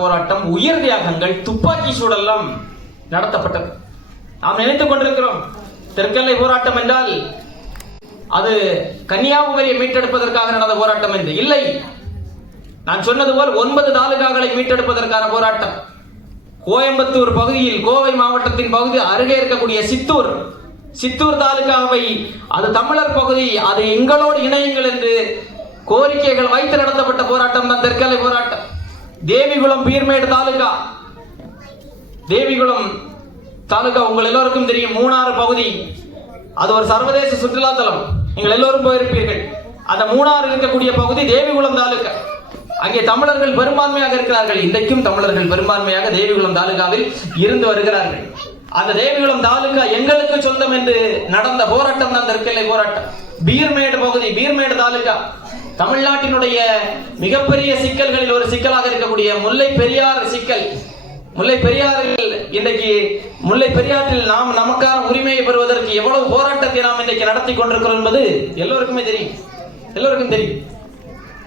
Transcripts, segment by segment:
போராட்டம், உயிர் தியாகங்கள், துப்பாக்கி சூடெல்லாம் நடத்தப்பட்டது. நாம் நினைத்துக் கொண்டிருக்கிறோம் தெற்கெல்லை போராட்டம் என்றால் அது கன்னியாகுமரியை மீட்டெடுப்பதற்காக நடந்த போராட்டம் என்று. இல்லை, நான் சொன்னது போல் 9 தாலுகாக்களை மீட்டெடுப்பதற்கான போராட்டம். கோயம்புத்தூர் பகுதியில், கோவை மாவட்டத்தின் பகுதி அருகே இருக்கக்கூடிய சித்தூர் தாலுகாவை, அது தமிழர் பகுதி, அது எங்களோடு இணையுங்கள் என்று கோரிக்கைகள் வைத்து நடத்தப்பட்ட போராட்டம் தான் தெற்கெல்லை போராட்டம். தேவிகுளம் பீர்மேடு தாலுகா, தேவிகுளம் தாலுகா உங்கள் எல்லோருக்கும் தெரியும். மூணாறு பகுதி, அது ஒரு சர்வதேச சுற்றுலா தலம், நீங்கள் எல்லோரும் போயிருப்பீர்கள். அந்த மூணாறு இருக்கக்கூடிய பகுதி தேவிகுளம் தாலுகா. அங்கே தமிழர்கள் பெரும்பான்மையாக இருக்கிறார்கள். இன்றைக்கும் தமிழர்கள் பெரும்பான்மையாக தேவிகுளம் தாலுகாவில் இருந்து வருகிறார்கள். அந்த தேவிகுளம் தாலுகா எங்களுக்கு சொந்தம் என்று நடந்த போராட்டம் தான் தெற்கெல்லை போராட்டம். பீர்மேடு பகுதி, பீர்மேடு தாலுகா, தமிழ்நாட்டினுடைய மிகப்பெரிய சிக்கல்களில் ஒரு சிக்கலாக இருக்கக்கூடிய முல்லை பெரியாறு சிக்கல். முல்லை பெரியாறில் இன்றைக்கு முல்லை பெரியாற்றில் நாம் நமக்கான உரிமையை பெறுவதற்கு எவ்வளவு போராட்டத்தை நாம் இன்றைக்கு நடத்தி கொண்டிருக்கிறோம் என்பது எல்லோருக்குமே தெரியும், எல்லோருக்கும் தெரியும்.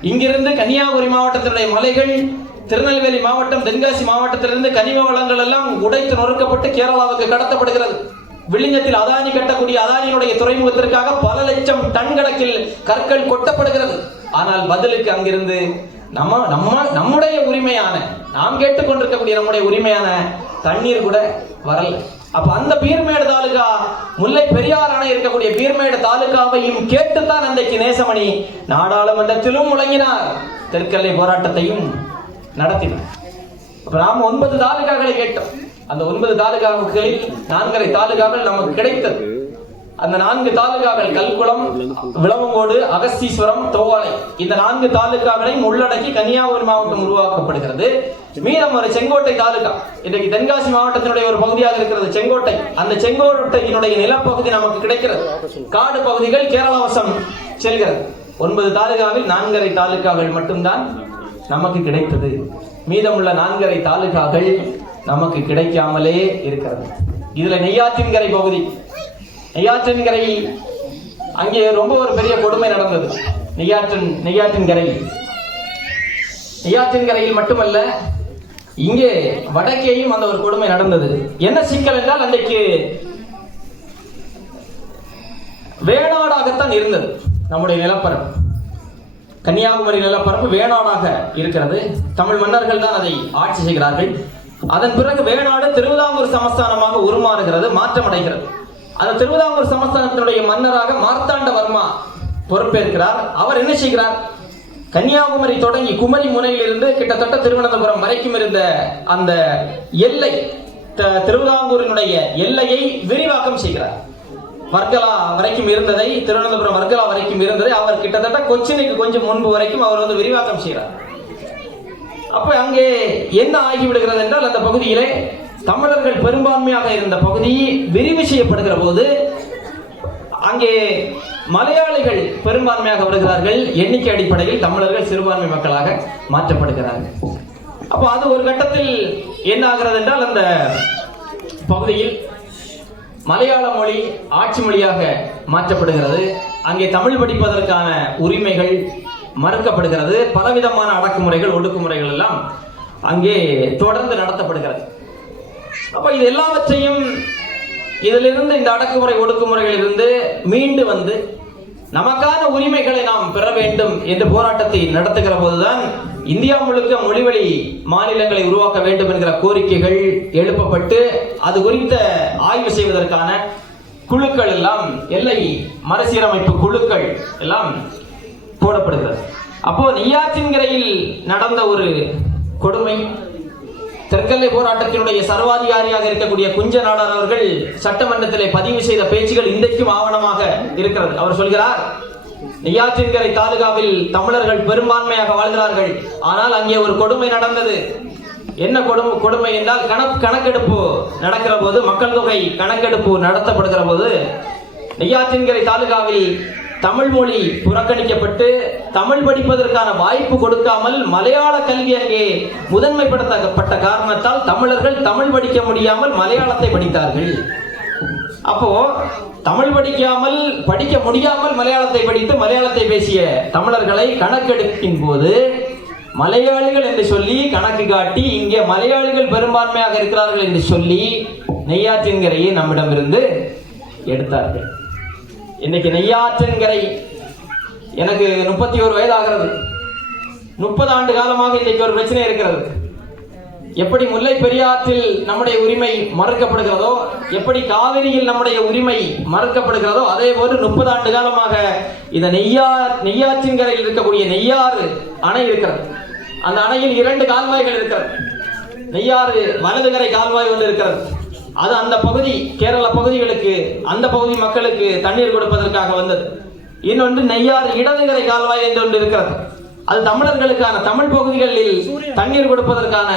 இங்கிருந்து கன்னியாகுமரி மாவட்டத்தினுடைய மலைகள், திருநெல்வேலி மாவட்டம், தென்காசி மாவட்டத்திலிருந்து கனிம வளங்கள் எல்லாம் உடைத்து நொறுக்கப்பட்டு கேரளாவுக்கு கடத்தப்படுகிறது. விழிஞத்தில் அதானி கட்டக்கூடிய அதானியினுடைய துறைமுகத்திற்காக பல லட்சம் டன் கணக்கில் கற்கள் கொட்டப்படுகிறது. ஆனால் பதிலுக்கு அங்கிருந்து நம்முடைய உரிமையான, நாம் கேட்டுக்கொண்டிருக்கக்கூடிய நம்முடைய உரிமையான தண்ணீர் கூட வரல. அப்ப அந்த பீர்மேடு தாலுகா, முல்லை பெரியார் அணை இருக்கக்கூடிய பீர்மேடு தாலுகாவையும் கேட்டுத்தான் அன்றைக்கு நேசமணி நாடாளுமன்றத்திலும் முழங்கினார், தெற்கெல்லை போராட்டத்தையும் நடத்தினார். அப்ப நாம் 9 தாலுகாக்களை கேட்டோம். அந்த 9 தாலுகாக்களில் 4 தாலுகாக்கள் நமக்கு கிடைத்தது. அந்த 4 தாலுகாக்கள் கல்குளம், விளவங்கோடு, அகஸ்தீஸ்வரம், தோவாளை, இந்த 4 தாலுகாக்களையும் உள்ளடக்கி கன்னியாகுமரி மாவட்டம் உருவாக்கப்படுகிறது. மீதம் ஒரு செங்கோட்டை தாலுகா, இன்றைக்கு தென்காசி மாவட்டத்தினுடைய ஒரு பகுதியாக இருக்கிறது செங்கோட்டை. அந்த செங்கோட்டையினுடைய நிலப்பகுதி நமக்கு கிடைக்கிறது. காடு பகுதிகள் கேரளா வசம் செல்கிறது. 9 தாலுகாவில் 4 தாலுகாக்கள் மட்டும்தான் நமக்கு கிடைத்தது. மீதமுள்ள 4 தாலுகாக்கள் நமக்கு கிடைக்காமலே இருக்கிறது. இதுல நெய்யாற்றின்கரை பகுதி, நெய்யாற்றின்கரை, அங்கே ரொம்ப ஒரு பெரிய கொடுமை நடந்தது. நெய்யாற்றின்கரையில் மட்டுமல்ல, இங்கே வடக்கேயும் அந்த ஒரு கொடுமை நடந்தது. என்ன சிக்கல் என்றால், அன்றைக்கு வேணாடாகத்தான் இருந்தது நம்முடைய நிலப்பரப்பு. கன்னியாகுமரி நிலப்பரப்பு வேணாடாக இருக்கிறது. தமிழ் மன்னர்கள் தான் அதை ஆட்சி செய்கிறார்கள். அதன் பிறகு வேணாடு திருவிதாங்கூர் சமஸ்தானமாக உருமாறுகிறது, மாற்றமடைகிறது. அந்த திருவிதாங்கூர் சமஸ்தானத்தினுடைய மன்னராக மார்த்தாண்டவர்மா பொறுப்பேற்கிறார். அவர் என்ன செய்கிறார், கன்னியாகுமரி தொடங்கி குமரி முனையிலிருந்து கிட்டத்தட்ட திருவனந்தபுரம் வரைக்கும் இருந்த அந்த எல்லை, திருவிதாங்கூரினுடைய எல்லையை விரிவாக்கம் செய்கிறார். வர்க்கலா வரைக்கும் இருந்ததை, திருவனந்தபுரம் வர்க்கலா வரைக்கும் இருந்ததை அவர் கிட்டத்தட்ட கொச்சினுக்கு கொஞ்சம் முன்பு வரைக்கும் அவர் வந்து விரிவாக்கம் செய்கிறார். அப்ப அங்கே என்ன ஆகிவிடுகிறது என்றால், அந்த பகுதியிலே தமிழர்கள் பெரும்பான்மையாக இருந்த பகுதி விரிவு செய்யப்படுகிற போது அங்கே மலையாளிகள் பெரும்பான்மையாக வருகிறார்கள். எண்ணிக்கை அடிப்படையில் தமிழர்கள் சிறுபான்மை மக்களாக மாற்றப்படுகிறார்கள். அப்போ அது ஒரு கட்டத்தில் என்ன ஆகிறது என்றால், அந்த பகுதியில் மலையாள மொழி ஆட்சி மொழியாக மாற்றப்படுகிறது. அங்கே தமிழ் படிப்பதற்கான உரிமைகள் மறுக்கப்படுகிறது. பலவிதமான அடக்குமுறைகள், ஒடுக்குமுறைகள் எல்லாம் அங்கே தொடர்ந்து நடத்தப்படுகிறது. அப்ப இது எல்லாவற்றையும், இதிலிருந்து, இந்த அடக்குமுறை ஒடுக்குமுறைகளில் இருந்து மீண்டு வந்து நமக்கான உரிமைகளை நாம் பெற வேண்டும் என்று போராட்டத்தை நடத்துகிற போதுதான் இந்தியா முழுக்க மொழிவழி மாநிலங்களை உருவாக்க வேண்டும் என்கிற கோரிக்கைகள் எழுப்பப்பட்டு, அது குறித்த ஆய்வு செய்வதற்கான குழுக்கள் எல்லாம், எல்லை மறுசீரமைப்பு குழுக்கள் எல்லாம் போடப்படுகிறது. அப்போ நெய்யாற்றின்கரையில் நடந்த ஒரு கொடுமை, தெற்கெல்லை போராட்டத்தினுடைய சர்வாதிகாரியாக இருக்கக்கூடிய குஞ்ச நாடார் அவர்கள் சட்டமன்றத்திலே பதிவு செய்த பேச்சுகள் இன்றைக்கும் ஆவணமாக இருக்கிறது. அவர் சொல்கிறார், நெய்யாற்றின்கரை தாலுகாவில் தமிழர்கள் பெரும்பான்மையாக வாழ்கிறார்கள். ஆனால் அங்கே ஒரு கொடுமை நடந்தது. என்ன கொடுமை என்றால், கணக்கெடுப்பு நடக்கிற போது, மக்கள் தொகை கணக்கெடுப்பு நடத்தப்படுகிற போது நெய்யாற்றின்கரை தாலுகாவில் தமிழ் மொழி புறக்கணிக்கப்பட்டு தமிழ் படிப்பதற்கான வாய்ப்பு கொடுக்காமல் மலையாள கல்வி அங்கே முதன்மைப்படுத்தப்பட்ட காரணத்தால் தமிழர்கள் தமிழ் படிக்க முடியாமல் மலையாளத்தை படித்தார்கள். அப்போ தமிழ் படிக்க முடியாமல் மலையாளத்தை படித்து மலையாளத்தை பேசிய தமிழர்களை கணக்கெடுப்பின் போது மலையாளிகள் என்று சொல்லி கணக்கு காட்டி இங்கே மலையாளிகள் பெரும்பான்மையாக இருக்கிறார்கள் என்று சொல்லி நெய்யாற்றின்கரையை நம்மிடமிருந்து எடுத்தார்கள். இன்னைக்கு நெய்யாற்றின்கரை எனக்கு 31 வயது ஆகிறது. 30 ஆண்டு காலமாக இன்னைக்கு ஒரு பிரச்சனை இருக்கிறது. எப்படி முல்லை பெரியாற்றில் நம்முடைய உரிமை மறுக்கப்படுகிறதோ, எப்படி காவிரியில் நம்முடைய உரிமை மறுக்கப்படுகிறதோ, அதே போன்று 30 ஆண்டு காலமாக இந்த நெய்யாற்றின்கரையில் இருக்கக்கூடிய நெய்யாறு அணை இருக்கிறது. அந்த அணையில் 2 கால்வாய்கள் இருக்கிறது. நெய்யாறு வலதுகரை கால்வாய் ஒன்று இருக்கிறது. அது அந்த பகுதி கேரள பகுதிகளுக்கு, அந்த பகுதி மக்களுக்கு தண்ணீர் கொடுப்பதற்காக வந்தது. இன்னொன்று நெய்யாறு இடதுகரை கால்வாய் என்று ஒன்று இருக்கிறது. அது தமிழர்களுக்கான, தமிழ் பகுதிகளில் தண்ணீர் கொடுப்பதற்கான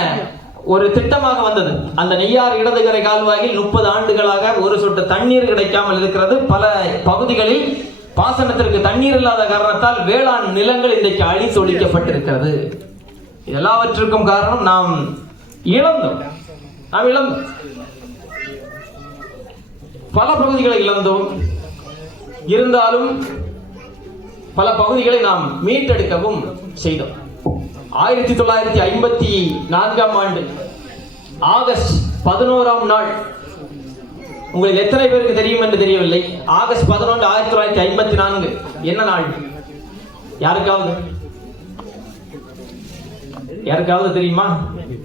ஒரு திட்டமாக வந்தது. அந்த நெய்யாறு இடதுகரை கால்வாயில் 30 ஆண்டுகளாக ஒரு சொட்டு தண்ணீர் கிடைக்காமல் இருக்கிறது. பல பகுதிகளில் பாசனத்திற்கு தண்ணீர் இல்லாத காரணத்தால் வேளாண் நிலங்கள் இன்றைக்கு அழித்தொழிக்கப்பட்டிருக்கிறது. எல்லாவற்றுக்கும் காரணம் நாம் இழந்தோம். பல பகுதிகளை இழந்தோம். இருந்தாலும் பல பகுதிகளை நாம் மீட்டெடுக்கவும் செய்தோம். 1954 ஆண்டு ஆகஸ்ட் 11ஆம் நாள், உங்களுக்கு எத்தனை பேருக்கு தெரியும் என்று தெரியவில்லை. ஆகஸ்ட் 11, 1954 என்ன நாள்? யாருக்காவது தெரியுமா?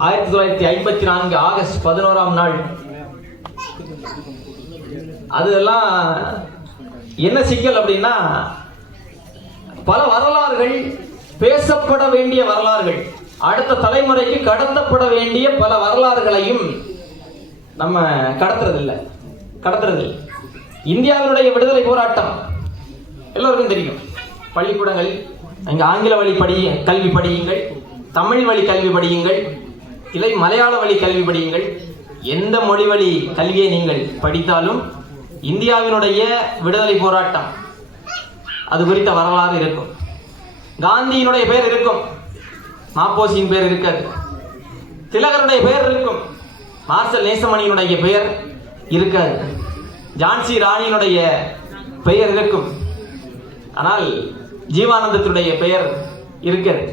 1954 ஆகஸ்ட் 11ஆம் நாள். அதெல்லாம் என்ன சிக்கல் அப்படின்னா, பல வரலாறுகள், பேசப்பட வேண்டிய வரலாறுகள், அடுத்த தலைமுறைக்கு கடத்தப்பட வேண்டிய பல வரலாறுகளையும் நம்ம கடத்துறதில்லை. இந்தியாவினுடைய விடுதலை போராட்டம் எல்லோருக்கும் தெரியும். பள்ளிக்கூடங்கள் இங்கே ஆங்கில வழி கல்வி படியுங்கள், தமிழ் வழி கல்வி படியுங்கள், இல்லை மலையாள வழி கல்வி படியுங்கள். எந்த மொழி வழி கல்வியை நீங்கள் படித்தாலும் இந்தியாவினுடைய விடுதலை போராட்டம் அது குறித்த வரலாறு இருக்கும். காந்தியினுடைய பெயர் இருக்கும், மாப்போசியின் பெயர் இருக்காது. திலகருடைய பெயர் இருக்கும், மார்ஷல் நேசமணியினுடைய பெயர் இருக்காது. ஜான்சி ராணியினுடைய பெயர் இருக்கும், ஆனால் ஜீவானந்தத்துடைய பெயர் இருக்காது.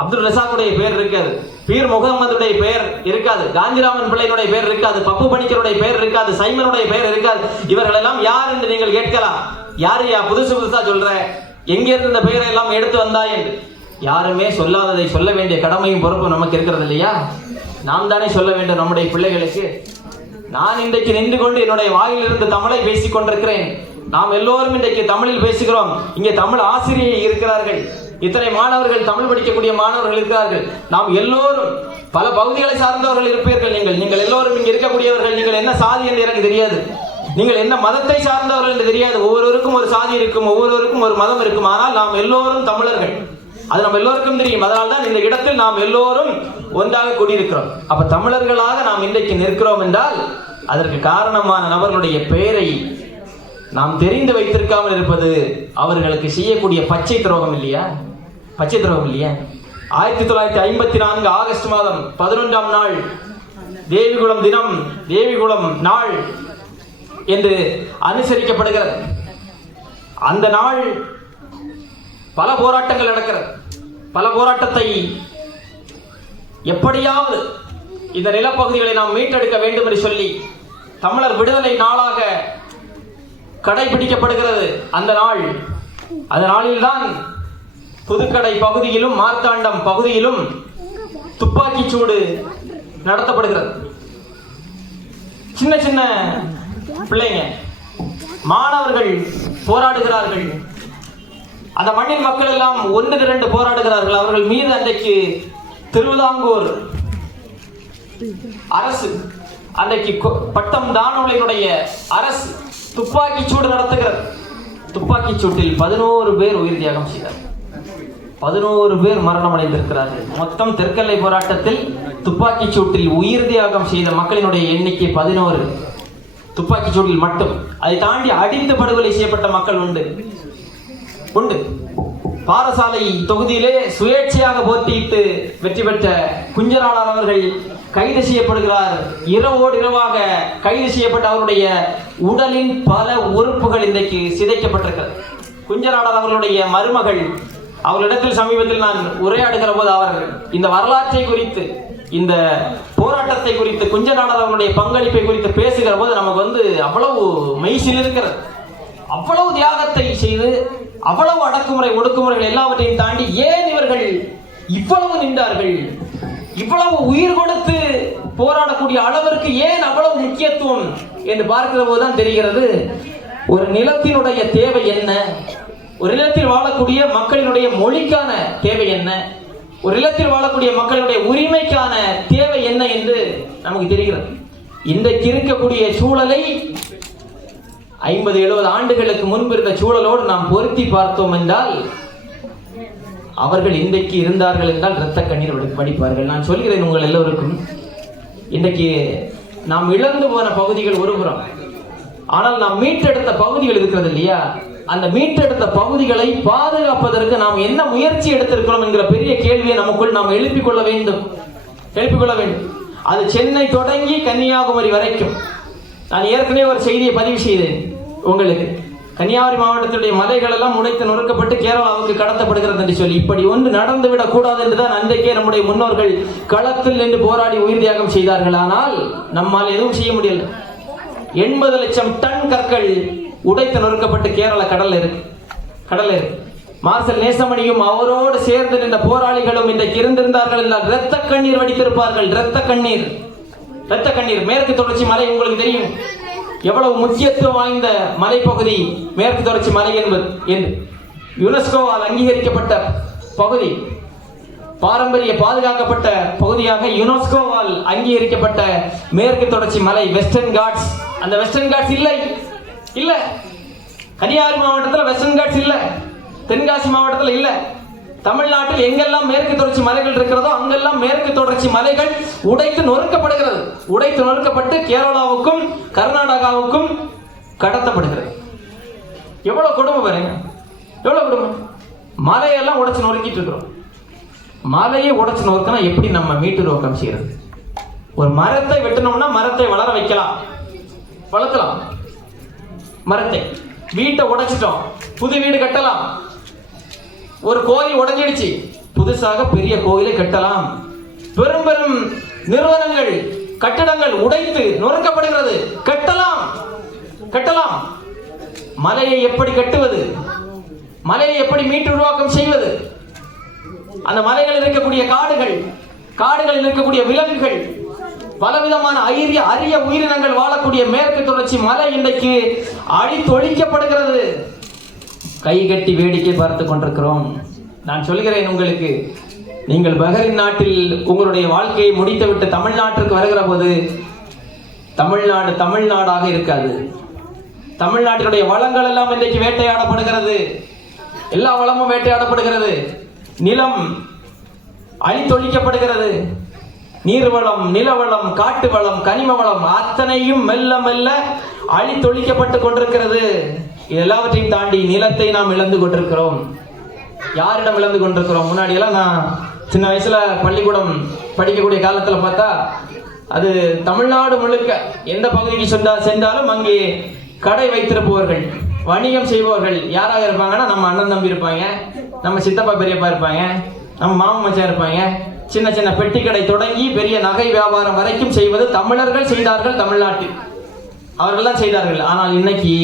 அப்துல் ரசாக்குடைய பெயர் இருக்காது. பீர் முகமதுடைய பெயர் இருக்காது. காந்திராமன் பிள்ளையினுடைய பெயர் இருக்காது. பப்பு பணிக்கருடைய பெயர் இருக்காது. சைமனுடைய பெயர் இருக்காது. இவர்கள் எல்லாம் யார் என்று நீங்கள் கேட்கலாம். யாரையா புதுசா சொல்ற, எங்கிருந்து இந்த பெயரை எல்லாம் எடுத்து வந்தாய் என்று. யாருமே சொல்லாததை சொல்ல வேண்டிய கடமையும் பொறுப்பும் நமக்கு இருக்கிறது இல்லையா? நாம் தானே சொல்ல வேண்டும் நம்முடைய பிள்ளைகளுக்கு. நான் இன்றைக்கு நின்று கொண்டு என்னுடைய வாயிலிருந்து தமிழை பேசிக் கொண்டிருக்கிறேன். நாம் எல்லோரும் இன்றைக்கு தமிழில் பேசுகிறோம். இங்கே தமிழ் ஆசிரியர் இருக்கிறார்கள், இத்தனை மாணவர்கள், தமிழ் படிக்கக்கூடிய மாணவர்கள் இருக்கிறார்கள். நாம் எல்லோரும் பல பகுதிகளை சார்ந்தவர்கள் இருப்பீர்கள். நீங்கள் எல்லோரும் இங்கே இருக்கக்கூடியவர்கள். நீங்கள் என்ன சாதி என்று எனக்கு தெரியாது, நீங்கள் என்ன மதத்தை சார்ந்தவர்கள் என்று தெரியாது. ஒவ்வொருவருக்கும் ஒரு சாதி இருக்கும், ஒவ்வொருவருக்கும் ஒரு மதம் இருக்கும். ஆனால் நாம் எல்லோரும் தமிழர்கள், அது நம்ம எல்லோருக்கும் தெரியும். அதனால்தான் இந்த இடத்தில் நாம் எல்லோரும் ஒன்றாக கூடியிருக்கிறோம். அப்ப தமிழர்களாக நாம் இன்றைக்கு நிற்கிறோம் என்றால் அதற்கு காரணமான நபர்களுடைய பெயரை நாம் தெரிந்து வைத்திருக்காமல் இருப்பது அவர்களுக்கு செய்யக்கூடிய பச்சை துரோகம் இல்லையா? 1954 ஆகஸ்ட் மாதம் 11ஆம் நாள் தேவிகுளம் தினம், தேவிகுளம் நாள் என்று அனுசரிக்கப்படுகிறது. அந்த நாள் பல போராட்டங்கள் நடக்கிறது. பல போராட்டத்தை எப்படியாவது இந்த நிலப்பகுதிகளை நாம் மீட்டெடுக்க வேண்டும் என்று சொல்லி தமிழர் விடுதலை நாளாக கடைபிடிக்கப்படுகிறது. அந்த நாளில்தான் புதுக்கடை பகுதியிலும் மார்த்தாண்டம் பகுதியிலும் துப்பாக்கி சூடு நடத்தப்படுகிறது. சின்ன சின்ன பிள்ளைங்க, மாணவர்கள் போராடுகிறார்கள். அந்த மண்ணின் மக்கள் எல்லாம் ஒன்று திரண்டு போராடுகிறார்கள். அவர்கள் மீது அன்றைக்கு திருவிதாங்கூர் அரசு, அன்றைக்கு பட்டம் தானோலினுடைய அரசு துப்பாக்கி சூடு நடத்துகிறது. துப்பாக்கி சூட்டில் 11 பேர் உயிர் தியாகம் செய்தார். 11 பேர் மரணம் அடைந்திருக்கிறார்கள். மொத்தம் தெற்கெல்லை போராட்டத்தில் துப்பாக்கி சூட்டில் உயிர் தியாகம் செய்த மக்களினுடைய எண்ணிக்கை 11. துப்பாக்கி சூட்டில் மட்டும். அதை தாண்டி அடித்து படுகொலை செய்யப்பட்ட மக்கள் உண்டு. பாரசாலை தொகுதியிலே சுயேட்சையாக போட்டியிட்டு வெற்றி பெற்ற குஞ்சராளர் அவர்கள் கைது செய்யப்படுகிறார். இரவோடு இரவாக கைது செய்யப்பட்ட அவருடைய உடலின் பல உறுப்புகள் இன்றைக்கு சிதைக்கப்பட்டிருக்கிறது. குஞ்சராளர் அவர்களுடைய மருமகள் அவர்களிடத்தில் சமீபத்தில் நான் உரையாடுகிற போது அவர் இந்த வரலாற்றை குறித்து, இந்த போராட்டத்தை குறித்து, குஞ்சநாடர் அவர்களுடைய பங்களிப்பை குறித்து பேசுகிற போது நமக்கு அவ்வளவு மெய்சில் இருக்கிறது. அவ்வளவு தியாகத்தை செய்து, அவ்வளவு அடக்குமுறை ஒடுக்குமுறைகள் எல்லாவற்றையும் தாண்டி ஏன் இவர்கள் இவ்வளவு நின்றார்கள், இவ்வளவு உயிர் கொடுத்து போராடக்கூடிய அளவிற்கு ஏன் அவ்வளவு முக்கியத்துவம் என்று பார்க்கிற போதுதான் தெரிகிறது ஒரு நிலத்தினுடைய தேவை என்ன, ஒரு நிலத்தில் வாழக்கூடிய மக்களினுடைய மொழிக்கான தேவை என்ன, ஒரு நிலத்தில் வாழக்கூடிய மக்களுடைய உரிமைக்கான தேவை என்ன என்று நமக்கு தெரிகிறது. இன்றைக்கு இருக்கக்கூடிய சூழலை 50-70 ஆண்டுகளுக்கு முன்பு இருந்த சூழலோடு நாம் பொருத்தி பார்த்தோம் என்றால், அவர்கள் இன்றைக்கு இருந்தார்கள் என்றால் இரத்த கண்ணீர் வடிப்பார்கள். நான் சொல்கிறேன் உங்கள் எல்லோருக்கும், இன்றைக்கு நாம் இழந்து போன பகுதிகள் ஒருபுறம், ஆனால் நாம் மீட்டெடுத்த பகுதிகள் இருக்கிறது இல்லையா, அந்த மீட்டெடுத்த பகுதிகளை பாதுகாப்பதற்கு நாம் என்ன முயற்சி எடுத்திருக்கிறோம் என்கிற பெரிய கேள்வியை நமக்குள் நாம் எழுப்பிக் கொள்ள வேண்டும். அது சென்னை தொடங்கி கன்னியாகுமரி வரைக்கும். நான் ஏற்கனவே ஒரு செய்தியை பதிவு செய்தேன் உங்களுக்கு. கன்னியாகுமரி மாவட்டத்துடைய மலைகள் எல்லாம் உடைத்து நொறுக்கப்பட்டு கேரளாவுக்கு கடத்தப்படுகிறது என்று சொல்லி, இப்படி ஒன்று நடந்துவிடக் கூடாது என்றுதான் அன்றைக்கே நம்முடைய முன்னோர்கள் களத்தில் நின்று போராடி உயிர் தியாகம் செய்தார்கள். ஆனால் நம்மால் எதுவும் செய்ய முடியல. 80 லட்சம் டன் கற்கள் உடைத்து நொறுக்கப்பட்டு கேரள கடல்ல இருக்கு. மார்சல் நேசமணியும் அவரோடு சேர்ந்து நின்ற போராளிகளும் இன்றைக்கு இருந்திருந்தார்கள் என்றால் இரத்த கண்ணீர் வடித்திருப்பார்கள். இரத்த கண்ணீர். மேற்கு தொடர்ச்சி மலை உங்களுக்கு தெரியும் எவ்வளவு முக்கியத்துவம் வாய்ந்த மலைப்பகுதி மேற்கு தொடர்ச்சி மலை என்பது. யுனெஸ்கோவால் அங்கீகரிக்கப்பட்ட பகுதி, பாரம்பரிய பாதுகாக்கப்பட்ட பகுதியாக யுனெஸ்கோவால் அங்கீகரிக்கப்பட்ட மேற்கு தொடர்ச்சி மலை வெஸ்டர்ன் காட்ஸ். அந்த வெஸ்டர்ன் காட்ஸ் இல்ல கன்னியாகுமரி மாவட்டத்தில் வெஸ்டர்ன் காட்ஸ் இல்ல, தென்காசி மாவட்டத்தில் இல்ல. தமிழ்நாட்டில் எங்கெல்லாம் மேற்கு தொடர்ச்சி மலைகள் இருக்கிறதோ அங்கெல்லாம் மேற்கு தொடர்ச்சி மலைகள் உடைத்து நொறுக்கப்படுகிறது. உடைத்து நொறுக்கப்பட்டு கேரளாவுக்கும் கர்நாடகாவுக்கும் கடத்தப்படுகிறது. எவ்வளவு கொடுமை பாருங்க, எவ்வளவு கொடுமை. மலையெல்லாம் உடைச்சு நொறுக்கிட்டு இருக்கிறோம். மலையை உடைச்சு நொறுக்கினா எப்படி நம்ம மீட்டு நோக்கம் செய்யறது? ஒரு மரத்தை வெட்டணும்னா மரத்தை வளர வைக்கலாம், வளர்க்கலாம். மரத்தை, வீட்டை உடைச்சிட்டோம், புது வீடு கட்டலாம். ஒரு கோயில் உடைஞ்சிடுச்சு, புதுசாக பெரிய கோயிலை கட்டலாம். பெரும் பெரும் நிறுவனங்கள், கட்டடங்கள் உடைத்து நொறுக்கப்படுகிறது, கட்டலாம். மலையை எப்படி கட்டுவது? மலையை எப்படி மீட்டு உருவாக்கம் செய்வது? அந்த மலைகளில் இருக்கக்கூடிய காடுகளில் இருக்கக்கூடிய விலங்குகள், பலவிதமான அரிய உயிரினங்கள் வாழக்கூடிய மேற்கு தொடர்ச்சி மலை இன்றைக்கு அழித்தொழிக்கப்படுகிறது. கை கட்டி வேடிக்கை பார்த்து கொண்டிருக்கிறோம். நான் சொல்கிறேன் உங்களுக்கு, நீங்கள் பஹ்ரைன் நாட்டில் உங்களுடைய வாழ்க்கையை முடித்துவிட்டு தமிழ்நாட்டிற்கு வருகிற போது தமிழ்நாடாக இருக்காது. தமிழ்நாட்டினுடைய வளங்கள் எல்லாம் இன்றைக்கு வேட்டையாடப்படுகிறது. எல்லா வளமும் வேட்டையாடப்படுகிறது. நிலம் அழித்தொழிக்கப்படுகிறது. நீர்வளம், நிலவளம், காட்டு வளம், கனிம வளம் அத்தனையும் மெல்ல மெல்ல அழித்தொழிக்கப்பட்டு கொண்டிருக்கிறது. எல்லாவற்றையும் தாண்டி நிலத்தை நாம் இழந்து கொண்டிருக்கிறோம். யாரிடம் இழந்து கொண்டிருக்கிறோம்? முன்னாடி எல்லாம் நான் சின்ன வயசுல பள்ளிக்கூடம் படிக்கக்கூடிய காலத்துல பார்த்தா, அது தமிழ்நாடு முழுக்க எந்த பகுதிக்கு சென்றாலும் அங்கே கடை வைத்திருப்பவர்கள், வணிகம் செய்பவர்கள் யாராக இருப்பாங்கன்னா, நம்ம அண்ணன் தம்பி இருப்பாங்க, நம்ம சித்தப்பா பெரியப்பா இருப்பாங்க, நம்ம மாமா மச்சான் இருப்பாங்க. சின்ன சின்ன பெட்டி கடை தொடங்கி பெரிய நகை வியாபாரம் வரைக்கும் செய்வது தமிழர்கள் செய்தார்கள். தமிழ்நாட்டில் அவர்கள் தான் செய்தார்கள். ஆனால் இன்னைக்கு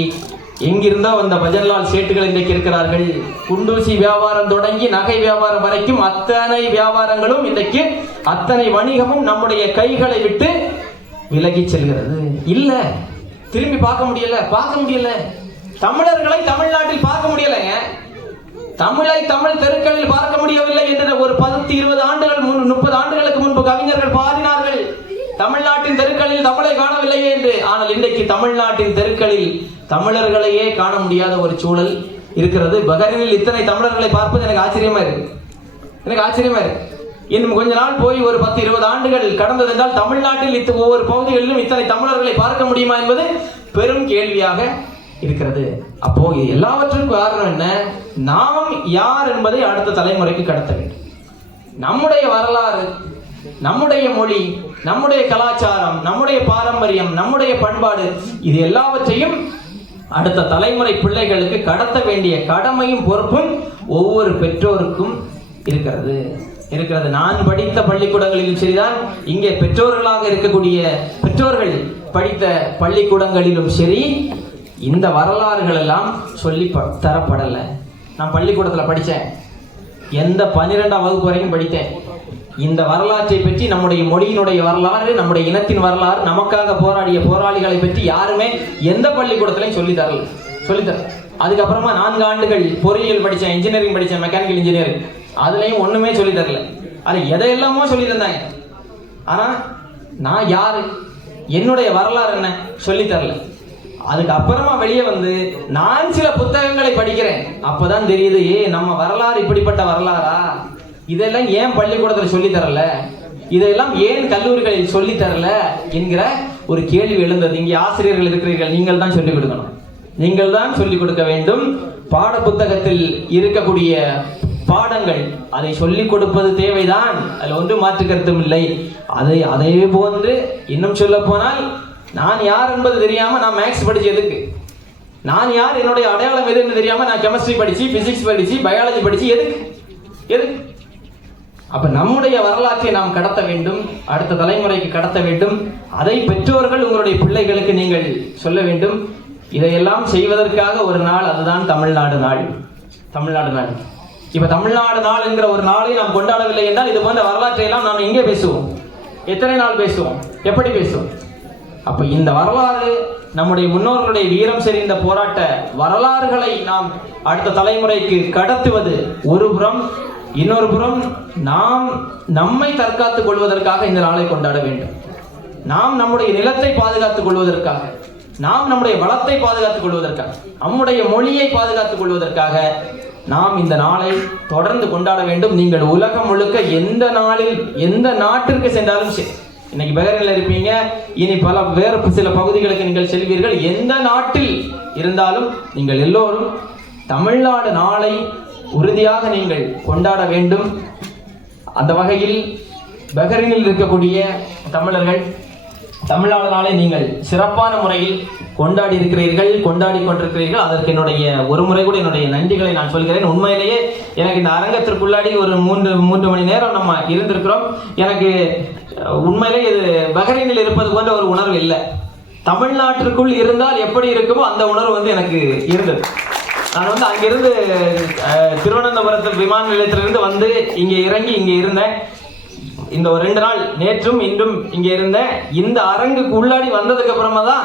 எங்கிருந்தோ வந்த பஜன்லால் சேட்டுகள் இன்றைக்கு இருக்கிறார்கள். குண்டூசி வியாபாரம் தொடங்கி நகை வியாபாரம் வரைக்கும் அத்தனை வியாபாரங்களும் இன்றைக்கு, அத்தனை வணிகமும் நம்முடைய கைகளை விட்டு விலகி செல்கிறது. இல்ல, திரும்பி பார்க்க முடியல. தமிழர்களை தமிழ்நாட்டில் பார்க்க முடியலைங்க. தமிழை தமிழ் தெருக்களில் பார்க்க முடியவில்லை என்று ஒரு 10-20 ஆண்டுகள் 30 ஆண்டுகளுக்கு முன்பு கவிஞர்கள் பாடினார்கள். தமிழ்நாட்டின் தெருக்களில் தமிழை காணவில்லையே என்று. ஆனால் இன்றைக்கு தமிழ்நாட்டின் தெருக்களில் தமிழர்களையே காண முடியாத ஒரு சூழல் இருக்கிறது. பஹ்ரைனில் இத்தனை தமிழர்களை பார்ப்பது எனக்கு ஆச்சரியமா இருக்கு. இன்னும் கொஞ்ச நாள் போய் ஒரு 10-20 ஆண்டுகள் கடந்தது என்றால் தமிழ்நாட்டில் ஒவ்வொரு பகுதிகளிலும் இத்தனை தமிழர்களை பார்க்க முடியுமா என்பது பெரும் கேள்வியாக இருக்கிறது. அப்போ எல்லாவற்றுக்கும் காரணம் என்ன? நாம் யார் என்பதை அடுத்த தலைமுறைக்கு கடத்த வேண்டும். நம்முடைய வரலாறு, நம்முடைய மொழி, நம்முடைய கலாச்சாரம், நம்முடைய பாரம்பரியம், நம்முடைய பண்பாடு, இது எல்லாவற்றையும் அடுத்த தலைமுறை பிள்ளைகளுக்கு கடத்த வேண்டிய கடமையும் பொறுப்பும் ஒவ்வொரு பெற்றோருக்கும் இருக்கிறது. நான் படித்த பள்ளிக்கூடங்களிலும் சரிதான், இங்கே பெற்றோர்களாக இருக்கக்கூடிய பெற்றோர்கள் படித்த பள்ளிக்கூடங்களிலும் சரி, இந்த வரலாறுகள் எல்லாம் சொல்லி தரப்படலை. நான் பள்ளிக்கூடத்தில் படித்தேன், எந்த 12ஆம் வகுப்பு வரைக்கும் படித்தேன். இந்த வரலாற்றை பற்றி, நம்முடைய மொழியினுடைய வரலாறு, நம்முடைய இனத்தின் வரலாறு, நமக்காக போராடிய போராளிகளை பற்றி யாருமே எந்த பள்ளிக்கூடத்திலையும் சொல்லித்தர. அதுக்கப்புறமா 4 ஆண்டுகள் பொறியியல் படித்தேன், இன்ஜினியரிங் படித்தேன், மெக்கானிக்கல் இன்ஜினியரிங். அதுலேயும் ஒன்றுமே சொல்லித்தரல. அது எதையெல்லாமோ சொல்லி தந்தாங்க. ஆனால் நான் யாரு, என்னுடைய வரலாறு என்ன சொல்லித்தரல. அதுக்கப்புறமா வெளியே வந்து நான் சில புத்தகங்களை படிக்கிறேன். அப்போதான் தெரியுது, நம்ம வரலாறு இப்படிப்பட்ட வரலாறா, இதெல்லாம் ஏன் பள்ளிக்கூடத்தில் சொல்லித்தரல, இதெல்லாம் ஏன் கல்லூரிகளில் சொல்லித்தரல என்கிற ஒரு கேள்வி எழுந்தது. இங்கே ஆசிரியர்கள் இருக்கிறீர்கள், நீங்கள் தான் சொல்லிக் கொடுக்கணும், நீங்கள் தான் சொல்லிக் கொடுக்க வேண்டும். பாட புத்தகத்தில் இருக்கக்கூடிய பாடங்கள் அதை சொல்லிக் கொடுப்பது தேவைதான், அதில் ஒன்று மாற்று கருத்தும் இல்லை. அதே போன்று இன்னும் சொல்ல போனால், நான் யார் என்பது தெரியாம நான் மேக்ஸ் படிச்சு எதுக்கு, நான் யார், என்னுடைய அடையாளம் எதுன்னு தெரியாம நான் கெமிஸ்ட்ரி படிச்சு, பிசிக்ஸ் படிச்சு, பயாலஜி படிச்சு எதுக்கு? அப்ப நம்முடைய வரலாற்றை நாம் கடத்த வேண்டும், அடுத்த தலைமுறைக்கு கடத்த வேண்டும். அதை பெற்றோர்கள் உங்களுடைய பிள்ளைகளுக்கு நீங்கள் சொல்ல வேண்டும். இதையெல்லாம் செய்வதற்காக ஒரு நாள், அதுதான் தமிழ்நாடு நாள். இப்ப தமிழ்நாடு நாள் என்கிற ஒரு நாளை நாம் கொண்டாடவில்லை என்றால், இது போன்ற வரலாற்றை எல்லாம் நாம் எங்கே பேசுவோம், எத்தனை நாள் பேசுவோம், எப்படி பேசுவோம்? அப்ப இந்த வரலாறு, நம்முடைய முன்னோர்களுடைய வீரம் செறிந்த போராட்ட வரலாறுகளை நாம் அடுத்த தலைமுறைக்கு கடத்துவது ஒரு புறம், இன்னொரு புறம் நாம் நம்மை தற்காத்துக் கொள்வதற்காக இந்த நாளை கொண்டாட வேண்டும். நாம் நம்முடைய நிலத்தை பாதுகாத்துக் கொள்வதற்காக, நாம் நம்முடைய வளத்தை பாதுகாத்துக் கொள்வதற்காக, நம்முடைய மொழியை பாதுகாத்துக் கொள்வதற்காக நாம் இந்த நாளை தொடர்ந்து கொண்டாட வேண்டும். நீங்கள் உலகம் முழுக்க எந்த நாளில் எந்த நாட்டிற்கு சென்றாலும் சரி, இன்னைக்கு பஹ்ரைனில் இருப்பீங்க, இனி வேறு சில பகுதிகளுக்கு நீங்கள் செல்வீர்கள், எந்த நாட்டில் இருந்தாலும் நீங்கள் எல்லோரும் தமிழ்நாடு நாளை உறுதியாக நீங்கள் கொண்டாட வேண்டும். அந்த வகையில் பஹ்ரைனில் இருக்கக்கூடிய தமிழர்கள் தமிழ்நாடு நாளை நீங்கள் சிறப்பான முறையில் கொண்டாடி கொண்டிருக்கிறீர்கள். அதற்கு என்னுடைய ஒரு முறை கூட என்னுடைய நன்றிகளை நான் சொல்கிறேன். உண்மையிலேயே எனக்கு இந்த அரங்கத்திற்குள்ளாடி ஒரு 3 மணி நேரம் நம்ம இருந்திருக்கிறோம். எனக்கு உண்மையிலேயே இது பஹ்ரைனில் இருப்பது போன்ற ஒரு உணர்வு இல்லை. தமிழ்நாட்டிற்குள் இருந்தால் எப்படி இருக்குமோ அந்த உணர்வு எனக்கு இருந்தது. நான் அங்கிருந்து திருவனந்தபுரத்தில் விமான நிலையத்திலிருந்து வந்து இங்கே இறங்கி இங்கே இருந்தேன். இந்த ஒரு 2 நாள், நேற்றும் இன்றும் இங்கே இருந்தேன். இந்த அரங்குக்கு உள்ளாடி வந்ததுக்கு அப்புறமா தான்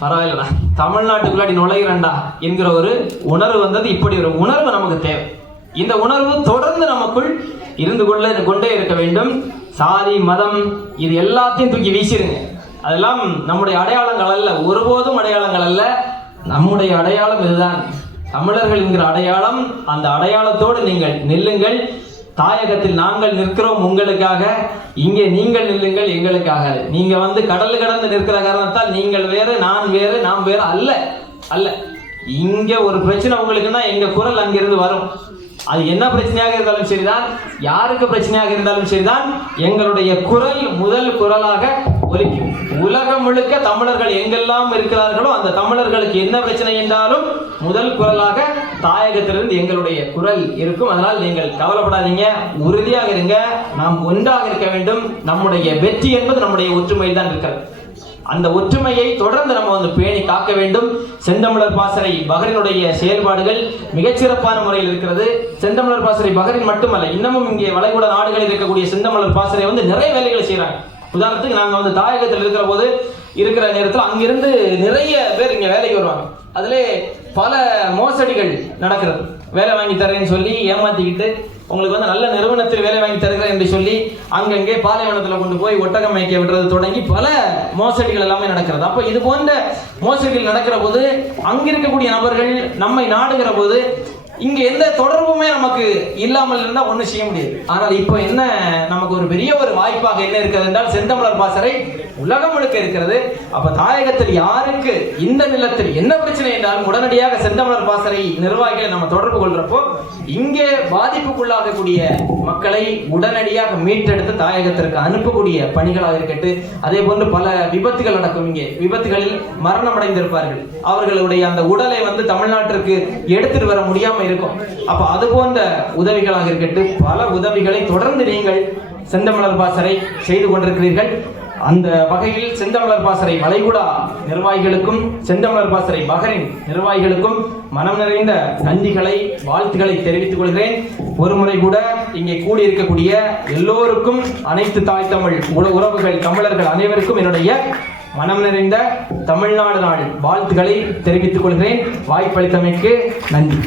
பரவாயில்லடா, தமிழ்நாட்டுக்குள்ளாடி நுழைகிறேன்டா என்கிற ஒரு உணர்வு வந்தது. இப்படி ஒரு உணர்வு நமக்கு தேவை. இந்த உணர்வு தொடர்ந்து நமக்குள் இருந்து கொண்டே இருக்க வேண்டும். சாதி, மதம் இது எல்லாத்தையும் தூக்கி வீசிடுங்க. அதெல்லாம் நம்முடைய அடையாளங்கள் அல்ல, ஒருபோதும் அடையாளங்கள் அல்ல. நம்முடைய அடையாளம் இதுதான், தமிழர்கள் என்கிற அடையாளம். அந்த அடையாளத்தோடு நீங்கள் நில்லுங்கள். தாயகத்தில் நாங்கள் நிற்கிறோம் உங்களுக்காக, இங்கே நீங்கள் நில்லுங்கள் எங்களுக்காக. நீங்க கடல் கடந்து நிற்கிற காரணத்தால் நீங்கள் வேறு, நான் வேறு, நாம் வேறு அல்ல. இங்க ஒரு பிரச்சனை உங்களுக்குன்னா எங்க குரல் அங்கிருந்து வரும். அது என்ன பிரச்சனையாக இருந்தாலும் சரிதான், யாருக்கு பிரச்சனையாக இருந்தாலும் சரிதான், எங்களுடைய குரல் முதல் குரலாக ஒலிக்கும். உலகம் முழுக்க தமிழர்கள் எங்கெல்லாம் இருக்கிறார்களோ அந்த தமிழர்களுக்கு என்ன பிரச்சனை என்றாலும் முதல் குரலாக தாயகத்திலிருந்து எங்களுடைய குரல் இருக்கும். அதனால் நீங்கள் கவலைப்படாதீங்க, உறுதியாக இருங்க. நாம் ஒன்றாக இருக்க வேண்டும். நம்முடைய வெற்றி என்பது நம்முடைய ஒற்றுமையில் தான் இருக்கிறது. அந்த ஒற்றுமையை தொடர்ந்து நம்ம பேணி காக்க வேண்டும். செந்தமிழர் பாசறை பஹ்ரைனுடைய செயல்பாடுகள் மிகச்சிறப்பான முறையில் இருக்கிறது. செந்தமிழர் பாசறை பஹ்ரைன் மட்டுமல்ல, இன்னமும் இங்கே வளைகுடா நாடுகளில் இருக்கக்கூடிய செந்தமிழர் பாசறை நிறைய வேலைகளை செய்யறாங்க. உதாரணத்துக்கு நாங்க தாயகத்தில் இருக்கிற நேரத்தில் அங்கிருந்து நிறைய பேர் இங்க வேலைக்கு வருவாங்க. அதிலே பல மோசடிகள் நடக்கிறது. வேலை வாங்கி தரேன்னு சொல்லி ஏமாத்திக்கிட்டு, உங்களுக்கு நல்ல நிறுவனத்தில் வேலை வாங்கி தருகிறேன் என்று சொல்லி அங்கங்கே பாலைவனத்தில் கொண்டு போய் ஒட்டகம் மேய்க்க விடுறது தொடங்கி பல மோசடிகள் எல்லாமே நடக்கிறது. அப்போ இது போன்ற மோசடிகள் நடக்கிற போது அங்கிருக்கக்கூடிய நபர்கள் நம்மை நாடுகிற போது இங்க எந்த தொடர்புமே நமக்கு இல்லாமல் இருந்தா ஒண்ணும் செய்ய முடியாது. ஆனால் இப்போ என்ன, நமக்கு ஒரு பெரிய ஒரு வாய்ப்பாக என்ன இருக்கிறது என்றால், செந்தமிழர் பாசறை உலகம் முழுக்க இருக்கிறது. அப்ப தாயகத்தில் யாருக்கு இந்த நிலத்தில் என்ன பிரச்சனை என்றாலும் உடனடியாக செந்தமிழர் பாசறை நிர்வாகிகளை நம்ம தொடர்பு கொள்றப்போ இங்கே பாதிப்புக்குள்ளாகக்கூடிய மக்களை உடனடியாக மீட்டெடுத்து தாயகத்திற்கு அனுப்பக்கூடிய பணிகளாக இருக்கட்டும். அதே போன்று பல விபத்துகள் நடக்கும். இங்கே விபத்துகளில் மரணம் அடைந்திருப்பார்கள். அவர்களுடைய அந்த உடலை தமிழ்நாட்டிற்கு எடுத்துட்டு வர முடியாம இருக்கும். அப்ப அது போன்ற உதவிகளாக இருக்கட்டும், பல உதவிகளை தொடர்ந்து நீங்கள் செந்தமிழர் பாசறை செய்து கொண்டிருக்கிறீர்கள். அந்த வகையில் செந்தமிழர் பாசறை வளைகுடா நிர்வாகிகளுக்கும் செந்தமிழர் பாசறை பஹ்ரைன் நிர்வாகிகளுக்கும் மனம் நிறைந்த நன்றிகளை வாழ்த்துக்களை தெரிவித்துக் கொள்கிறேன். ஒருமுறை கூட இங்கே கூடியிருக்கக்கூடிய எல்லோருக்கும், அனைத்து தாய் தமிழ் உறவுகள் தமிழர்கள் அனைவருக்கும் என்னுடைய மனம் நிறைந்த தமிழ்நாடு நாள் வாழ்த்துக்களை தெரிவித்துக் கொள்கிறேன். வாய்ப்பளித்தமைக்கு நன்றி.